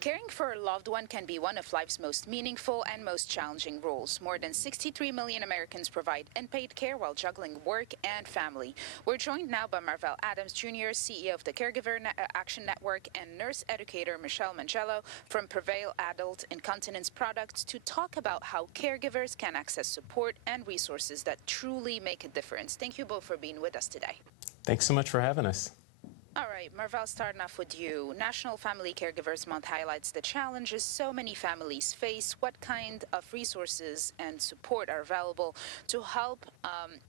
Caring for a loved one can be one of life's most meaningful and most challenging roles. More than 63 million Americans provide unpaid care while juggling work and family. We're joined now by Marvell Adams Jr., CEO of the Caregiver Action Network, and nurse educator Michele Mongillo from Prevail Adult Incontinence Products to talk about how caregivers can access support and resources that truly make a difference. Thank you both for being with us today. Thanks so much for having us. All right, Marvell, starting off with you. National Family Caregivers Month highlights the challenges so many families face. What kind of resources and support are available to help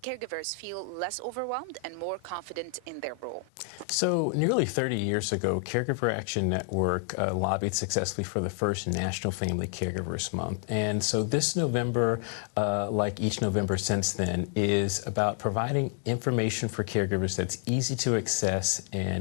caregivers feel less overwhelmed and more confident in their role? So nearly 30 years ago, Caregiver Action Network lobbied successfully for the first National Family Caregivers Month. And so this November, like each November since then, is about providing information for caregivers that's easy to access and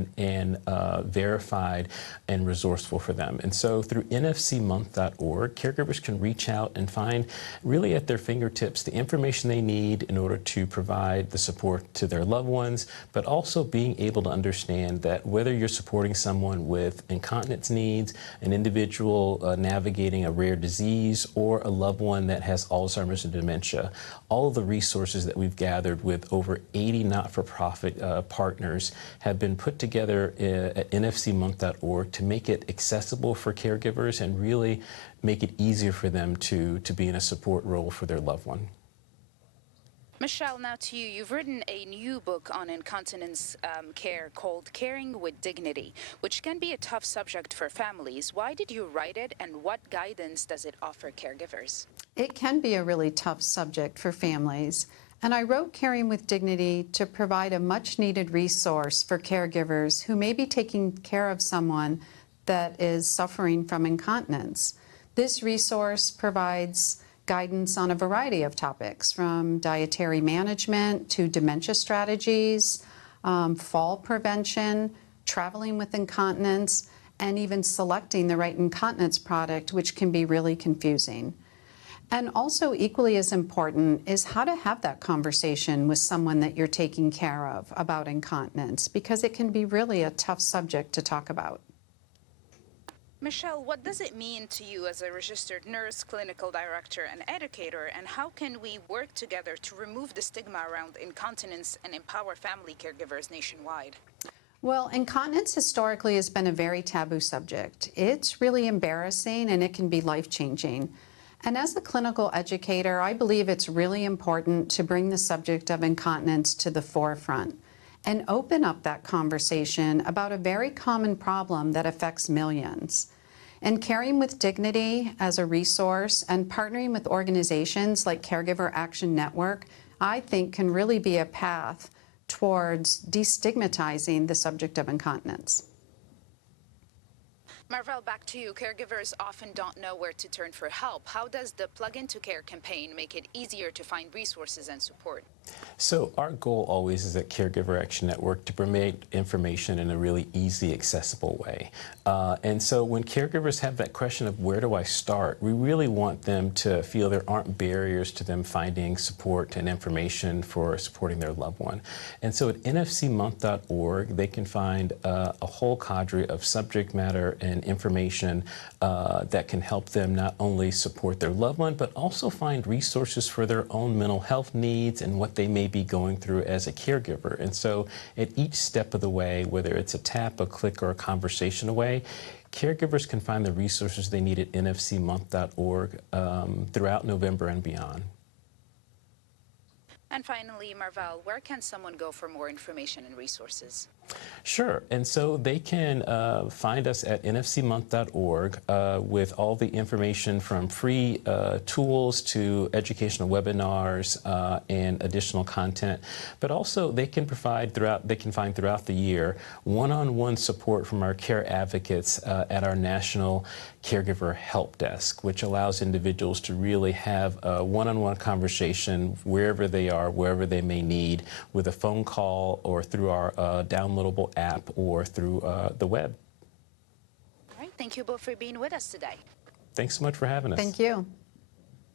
verified and resourceful for them. And so through nfcmonth.org, caregivers can reach out and find really at their fingertips the information they need in order to provide the support to their loved ones, but also being able to understand that whether you're supporting someone with incontinence needs, an individual navigating a rare disease, or a loved one that has Alzheimer's and dementia, all of the resources that we've gathered with over 80 not-for-profit partners have been put together at nfcmonth.org to make it accessible for caregivers and really make it easier for them to be in a support role for their loved one. Michele, now to you. You've written a new book on incontinence care called Caring with Dignity, which can be a tough subject for families. Why did you write it, and what guidance does it offer caregivers? It can be a really tough subject for families. And I wrote Caring with Dignity to provide a much-needed resource for caregivers who may be taking care of someone that is suffering from incontinence. This resource provides guidance on a variety of topics, from dietary management to dementia strategies, fall prevention, traveling with incontinence, and even selecting the right incontinence product, which can be really confusing. And also equally as important is how to have that conversation with someone that you're taking care of about incontinence, because it can be really a tough subject to talk about. Michele, what does it mean to you as a registered nurse, clinical director, and educator, and how can we work together to remove the stigma around incontinence and empower family caregivers nationwide? Well, incontinence historically has been a very taboo subject. It's really embarrassing and it can be life-changing. And as a clinical educator, I believe it's really important to bring the subject of incontinence to the forefront and open up that conversation about a very common problem that affects millions. And Caring with Dignity as a resource and partnering with organizations like Caregiver Action Network, I think can really be a path towards destigmatizing the subject of incontinence. Marvell, back to you. Caregivers often don't know where to turn for help. How does the Plug Into Care campaign make it easier to find resources and support? So our goal always is at Caregiver Action Network to promote information in a really easy, accessible way. And so when caregivers have that question of where do I start, we really want them to feel there aren't barriers to them finding support and information for supporting their loved one. And so at nfcmonth.org, they can find a whole cadre of subject matter and information that can help them not only support their loved one, but also find resources for their own mental health needs and what they may be going through as a caregiver. And so at each step of the way, whether it's a tap, a click, or a conversation away, caregivers can find the resources they need at nfcmonth.org throughout November and beyond. And finally, Marvell, where can someone go for more information and resources? Sure. And so they can find us at nfcmonth.org with all the information from free tools to educational webinars and additional content. But also they can find throughout the year one-on-one support from our care advocates at our National Caregiver Help Desk, which allows individuals to really have a one-on-one conversation wherever they are, wherever they may need, with a phone call or through our downloadable app or through the web. All right. Thank you both for being with us today. Thanks so much for having us. Thank you.